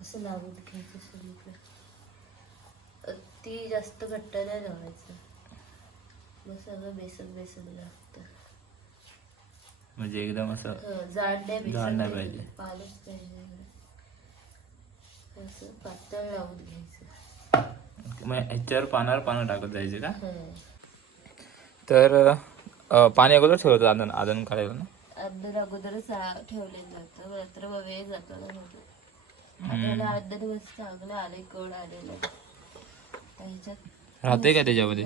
असं लावून घ्यायचं सगळीकडे. ती जास्त घट्ट नाही लावायचं, मग सगळं बेसन बेसन लागतं. म्हणजे एकदम असं जाड नाही, जाड बेसन नाही पाहिजे. पालच पाहिजे. असं पातळ लावून घ्यायचं. मग ह्याच्यावर पानावर पानं टाकत जायचे का? हं. तर पाणी अगोदर ठेवतं आदन आदन काढायला ना? अंदर अगोदरच ठेवलेलं जातं, मात्र मग वेळ जातो ना म्हणून. आता ह्याला 8 दिवस चांगलं आले, कड आलेलं आहे. ह्याच्यात राहते का त्याच्यामध्ये?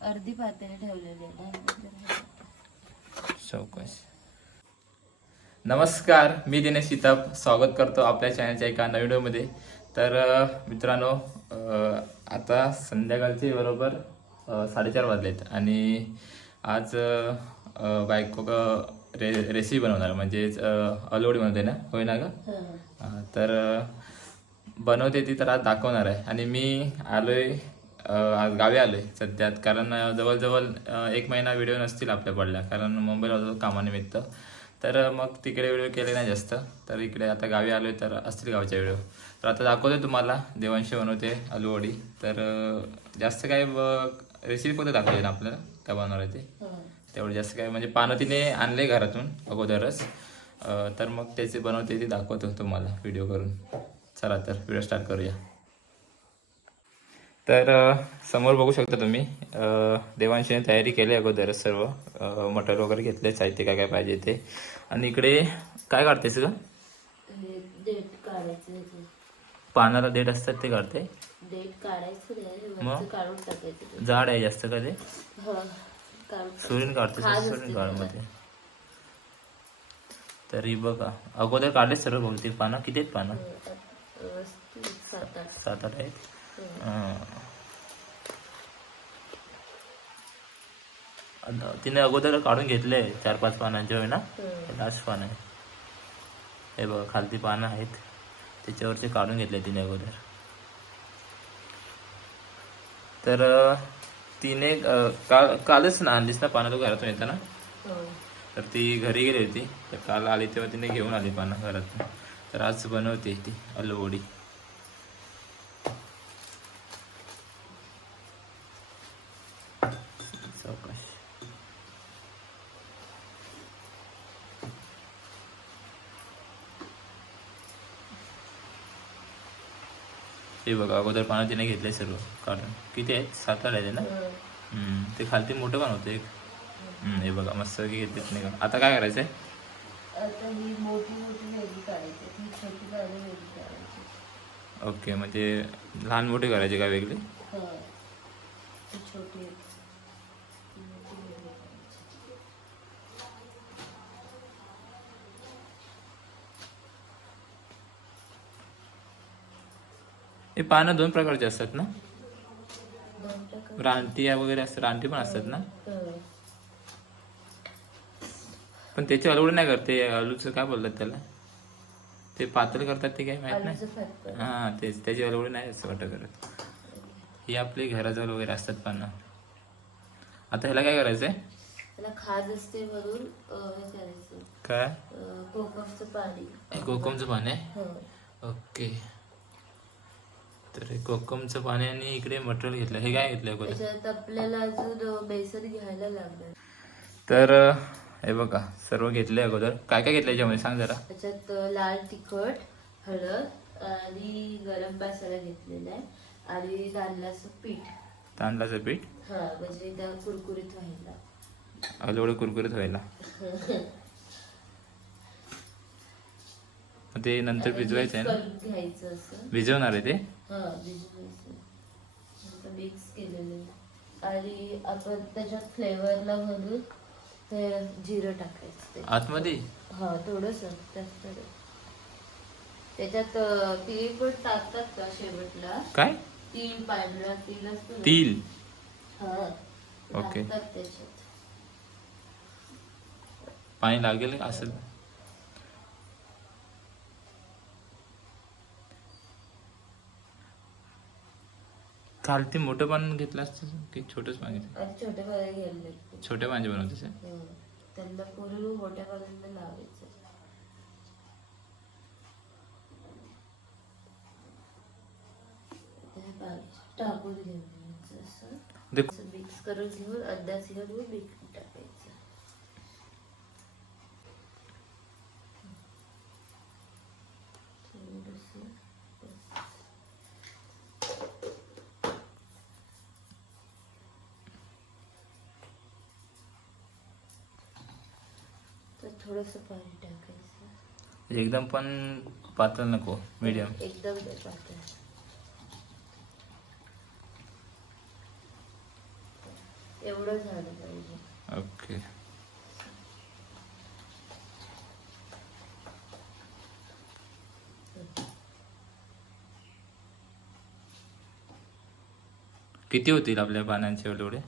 अर्धी पातेली ठेवलेली आहे ना. चौकश. नमस्कार, मी दिनेश सीताप स्वागत करतो आपल्या चॅनलच्या एका नवीन व्हिडिओमध्ये. तर मित्रांनो, आता संध्याकाळचे बरोबर 4:30 वाजलेत आणि आज बायको रेसिपी बनवणार, म्हणजेच अलोडी बनवते ना, होय ना ग? तर बनवते ती, तर आज दाखवणार आहे. आणि मी आलोय, आज गावी आलोय सध्यात, कारण जवळजवळ 1 महिना व्हिडिओ नसतील आपल्या पडल्या, कारण मुंबईला होतो कामानिमित्त. तर मग तिकडे व्हिडिओ केले नाही जास्त, तर इकडे आता गावी आलोय तर असतील गावच्या व्हिडिओ. तर आता दाखवतोय तुम्हाला, देवांशी बनवते आलूवडी. तर जास्त काय रेसिपी फक्त दाखवते ना आपल्याला काय बनवणार आहे ते, तेवढं जास्त काय. म्हणजे पानं तिने आणले घरातून अगोदरच, तर मग त्याचे बनवते ते दाखवतो तुम्हाला व्हिडिओ करून. चला तर व्हिडिओ स्टार्ट करूया. तर समोर बघू शकता तुम्ही, देवांशीने तयारी केली अगोदरच सर्व. मटर वगैरे घेतले, साहित्य काय काय पाहिजे ते. आणि इकडे काय काढतेस ग? देठ काढायचं. पानाला देठ असतात ते काढते. देठ काढायचं नाही, मग काढून टाकायचं. जाड आहे जास्त का ते? काढून सुरीन काढते, सुरीन काढ मध्ये. तरी बघा, अगोदर काढले सर्व बहुतेक पानं. किती आहेत पानं? 7-8 आहेत. तिने अगोदर काढून घेतले 4-5 पानांचे, होय ना? लास्ट पान आहे हे बघा, खालती पानं आहेत त्याच्यावरचे काढून घेतले तिने अगोदर. तर तिने कालच ना आणलीस ना पानं तू घरातून येताना? तर ती घरी गेली होती, तर काल आली तेव्हा तिने घेऊन आली पानं घरातून. तर आज बनवते ती आलूवडी. चौकश. हे बघा, अगोदर पानं तिने घेतले सर्व काढून. किती आहेत? 7-8 आहेत ना? ते खालती मोठं पण होतं एक. हे बघा, मस्त घेतले तिने. आता काय करायचंय? आता ही मोठी मोठी वेगळी काढायची, ही छोटी पानं वेगळी काढायची. ओके, म्हणजे लहान मोठी करायची का वेगळी? छोटी हे पानं 2 प्रकारचे असतात ना? 2 प्रकार. रानटी वगैरे असतात, रानटी पण असतात ना? पण त्याची आलूवडी नाही करते. आलूचं काय बोलतात त्याला, ते पातळ करतात ते काय माहित नाही. हा, तेच, त्याची आलूवडी नाही असं वाटत करत. ही आपली घराजवळ वगैरे असतात पानं. आता ह्याला काय करायचंय? त्याला खाज असते म्हणून हे करायचं. काय? कोकमचं पाणी. हे कोकमचं पाणी आहे? ओके. तर हे कोकमचं पाणी आणि इकडे मटेरियल घेतलं. हे काय घेतलं अगोदर? त्याच्यात आपल्याला अजून बेसन घ्यायला लागणार. तर हे बघा, सर्व घेतले अगोदर. काय काय घेतलं याच्यामध्ये सांग जरा. त्याच्यात लाल तिखट, हळद आणि गरम मसाला घेतलेला आहे, आणि तांदळाचं पीठ. तांदळाचं पीठ? म्हणजे त्या कुरकुरीत व्हायला, आलूवडी कुरकुरीत व्हायला. ते नंतर भिजवायचं आहे ना? घ्यायचं असं. भिजवणार आहे ते? भिजवायचं. मिक्स केलेलं. आणि आपण त्याच्यात फ्लेवरला म्हणून ते जिरं टाकायचं आतमध्ये. थोडस. त्याच्यात तीळ पण टाकतात का शेवटला? काय? तीळ, पांढरा तीळ असतो. तीळ? ओके. त्याच्यात पाणी लागेल असेल. काल ते मोठं पान घेतलं असतं की छोटंच पान घेतलं? छोटे पाने घ्यायला. छोट्या पाण्याचे बनवतेस? त्यांना पूर्ण मोठ्या पाण्याला लावायचं. टाकून घ्यायचं असं. ते असं मिक्स करून घेऊन अंदाज घेऊन मीठ टाकायचं. थोडंसं तर थोडंसं पाणी टाकायचं. एकदम पण पातळ नको, मीडियम. एकदम नाही पातळ. एवढं झालं पाहिजे. ओके. किती होतील आपल्या पानांचे एवढे?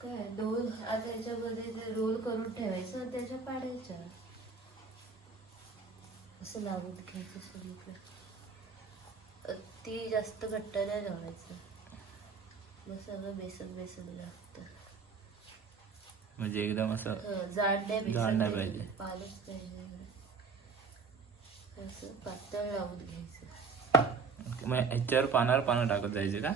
काय दोन आता याच्यामध्ये ते रोल करून ठेवायचं आणि त्याच्या पाडायच्या. असं लावून घ्यायचं सगळीकडे. ती जास्त घट्ट नाही लावायचं. मग सगळं बेसन बेसन लागतं. म्हणजे एकदम असं जाड नाही जाड नाही पाहिजे. पालच पाहिजे. असं पातळ लावून घ्यायचं. मग ह्याच्यावर पानावर पानं टाकत जायचे का?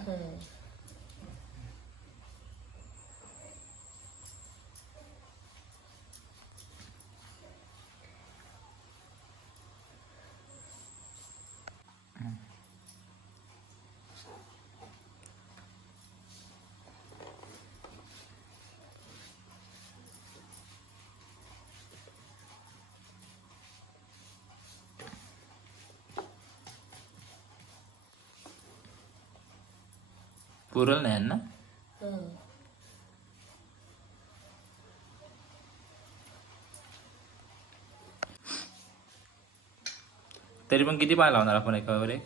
पुरल नाही ना? तरी पण किती पान लावणार आपण एकावर एक?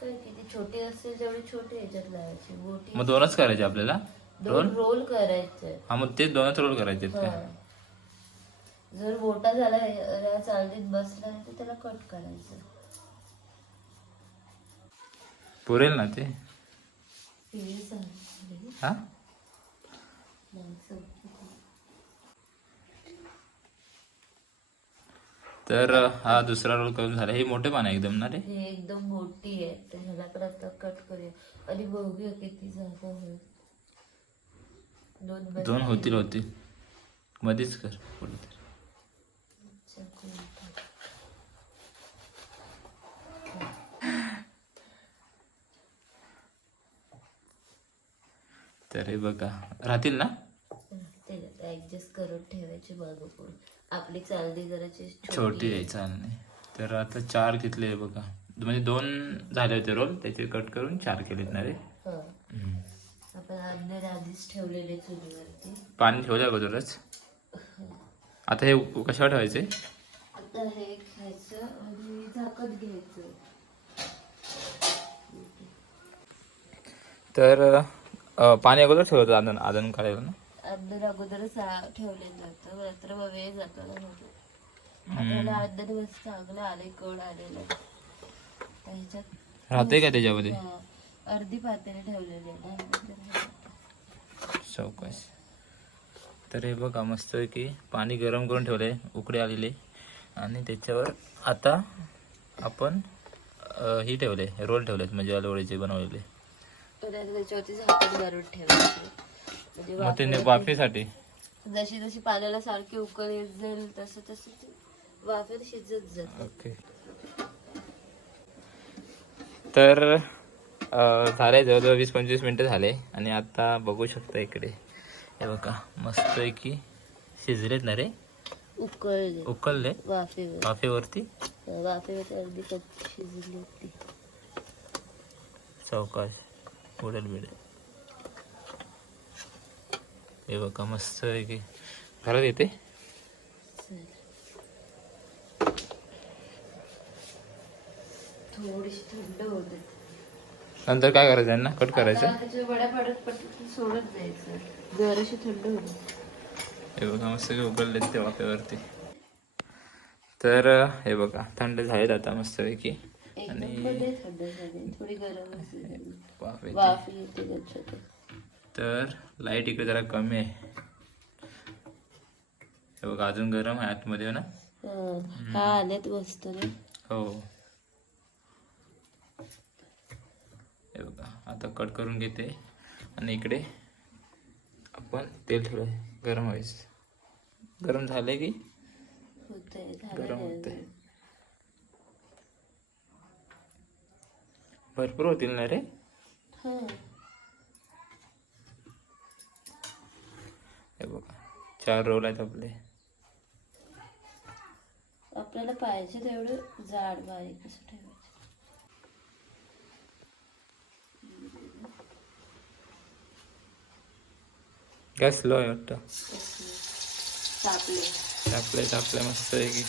काय किती छोटी असतील तेवढी छोटी ह्याच्यात लावायची. मोठी मग दोनच करायचे आपल्याला? दोन रोल करायचे. हा, मग ते दोनच रोल करायचे का? जर मोठा झाला या चालनीत बसला नाही तर त्याला कट करायचं. पुरेल ना ते? हा, तर हा दुसरा रोल करून झाला. हे मोठे पान आहे एकदम ना रे? हे एकदम मोठी आहे तर ह्याला आता कट करूया आणि बघूया किती जागा होईल. दोन होतील. मध्येच कर कुठेतरी. तर हे बघा राहतील ना? ऍडजस्ट करून ठेवायचे मागं पुढे. आपली चालणी जराची छोटी आहे चालणे. तर आता 4 घेतले बघा. म्हणजे 2 झाले होते रोल, त्याचे कट करून 4 केलेत ना रे? आपण आधीच ठेवलेले चुलीवरती. पाणी ठेवलं अगोदरच. आता हे कशावर ठेवायचे? आता हे खायचं आणि झाकत घ्यायचं. तर पाणी अगोदर ठेवलं होतं आदन काढायला ना? आदन अगोदरच ठेवलेलं जातं. रात्रभर वेळ जातो ना होतो. आपल्याला आदन मस्त चांगलं आले, कड आलेलं. ह्याच्यात राहते का त्याच्यामध्ये? अर्धी पातेली ठेवलेली आहे. चौकश. तर हे बघा मस्त की पाणी गरम करून ठेवले, उकडे आलेले. आणि त्याच्यावर आता आपण ही ठेवले, रोल ठेवलेत म्हणजे आलूवडीचे बनवलेले. त्याच्यावरती झाकण मारून ठेवायचं. मग ते वाफेसाठी जशी जशी पाण्याला सारखी उकळ येत जाईल तसं तसं ते वाफेत शिजत जात. ओके. तर झाले जवळजवळ 20-25 मिनिटं झाले. आणि आता बघू शकता इकडे हे बघा मस्त आहे की शिजलेत ना रे? उकळले वाफेवरती. अर्धी कप शिजली होती. चौकाश उडेल बिडेल. हे बघा मस्त आहे की घरात येते. थोडीशी थंड होते. नंतर काय करायचं यांना? कट करायचं. त्याच्या वड्या पाडत पटकन सोडत जायचं. जराशी थंड होते. हे बघा मस्त उकळले ते वाफेवरती. तर हे बघा थंड झालेत आता मस्त पैकी. आणि थंड झाली थोडी गरम वाफ येते. तर लाईट इकडे जरा कमी आहे. हे बघा अजून गरम आहे आतमध्ये ना. हा आल्यात मस्त रे. हो हे बघा आता कट करून घेते आणि इकडे आपण तेल ठेवलं गरम व्हायस. गरम झालं की होतंय गरम झालं होते. भरपूर होतील ना रे. हां हे बघा 4 रोल आहेत आपले. आपल्याला पाहिजे तेवढं जाड बारीक असं ठेवायचं. गॅस स्लो आहे वाटतं. तापले. टाकले मस्त आहे की.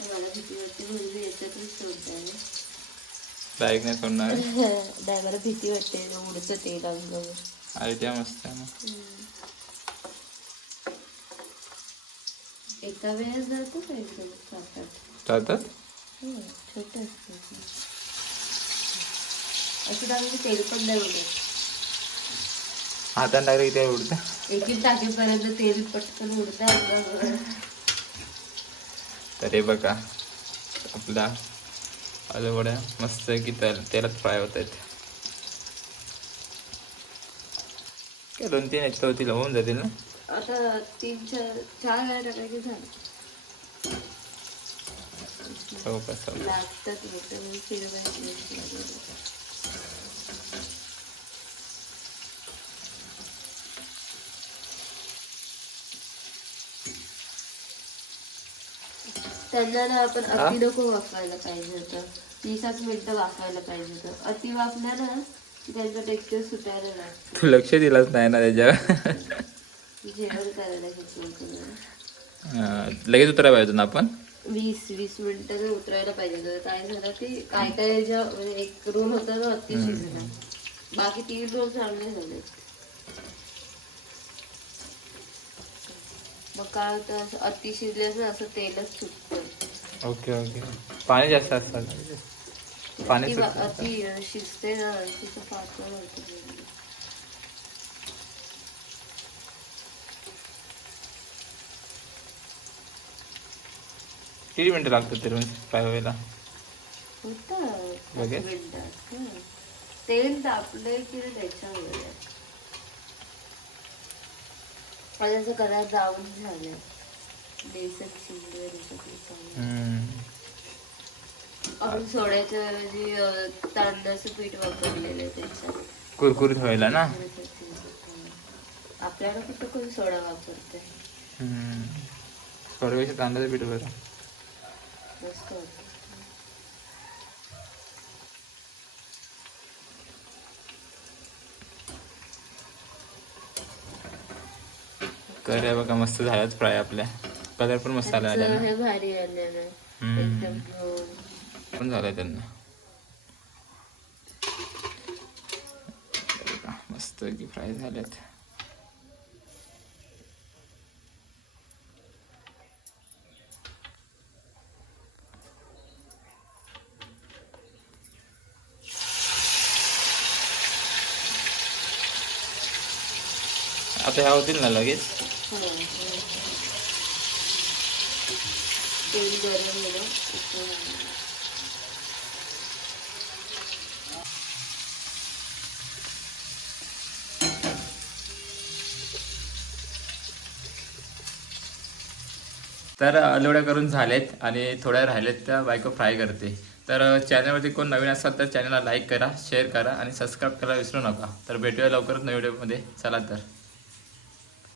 मला भीती वाटते म्हणजे याच्यातच सोडताय. डायरेक्ट नाही सोडणार. नाही मला भीती वाटते उडतं तेल अंगावर. अरे त्या मस्त आहे ना. एका वेळेस जातो का एकदम 7-8? चालतात. छोटं असतं असं टाकून तेल पण नाही उडत. हाताने टाकलं इथे उडतं. एक टाकेपर्यंत तेल पटकन उडतं अंगावर. तर हे बघा आपल्या आलू वड्या मस्त की तेलात फ्राय होत आहेत. काय 2-3 आहेत तर होतील, होऊन जातील ना. आता 3-4 वेळा टाकायचं झालं. हो कसं लागतात मोठं म्हणजे फिरवायचं. त्यांना ना आपण अति नको वाफवायला पाहिजे होतं. 30 मिनिटं वाफवायला पाहिजे होतं. अति वाफल्या ना की त्यांचा टेक्स्चर सुटायला लागतो. तू लक्ष दिलंच नाही ना त्याच्यावर. जेवण करायला घेतलं लगेच उतरायला पाहिजे ना आपण. 20 मिनिटं उतरायला पाहिजे होतं. काय झालं की काय म्हणजे एक रोल होता ना अति शिजला. बाकी 3 रोल चांगले झाले. मग काय होतं असं अति शिजल्याचं असं तेलच सुटतं. ओके पाणी जास्त असतं. पाणी अति शिजते ना तिचं पातळ होतं. किती मिनिटं लागतात तरी फ्राय व्हायला? होतं 5 लगेच? मिनिटात. तेल तापले की त्याच्यावर असं कलर ब्राऊन झाले. बेसन शिजले आपण सोड्याच्या ऐवजी तांदळाचं पीठ वापरलेलं आहे त्याच्यात कुरकुरीत व्हायला ना. आपल्याला कुठं कोण सोडा वापरते. थोड्या तांदळाचं पीठ बरं. मस्त वाटतं. कऱ्या बघा मस्त झाल्यात फ्राय आपल्या. कलर पण मस्त आला ना. हे भारी आलेलं एकदम पण झालंय त्यांना. मस्त की फ्राय झाल्यात. आता ह्या होतील ना लगेच. तेल गरम झालं. तर आलूवड्या करून झालेत आणि थोड्या राहिलेत त्या बायको फ्राय करते. तर चॅनलवरती कोण नवीन असाल तर चॅनलला लाईक करा, शेअर करा आणि सबस्क्राईब करायला विसरू नका. तर भेटूया लवकरच नवीन व्हिडिओमध्ये. चला तर.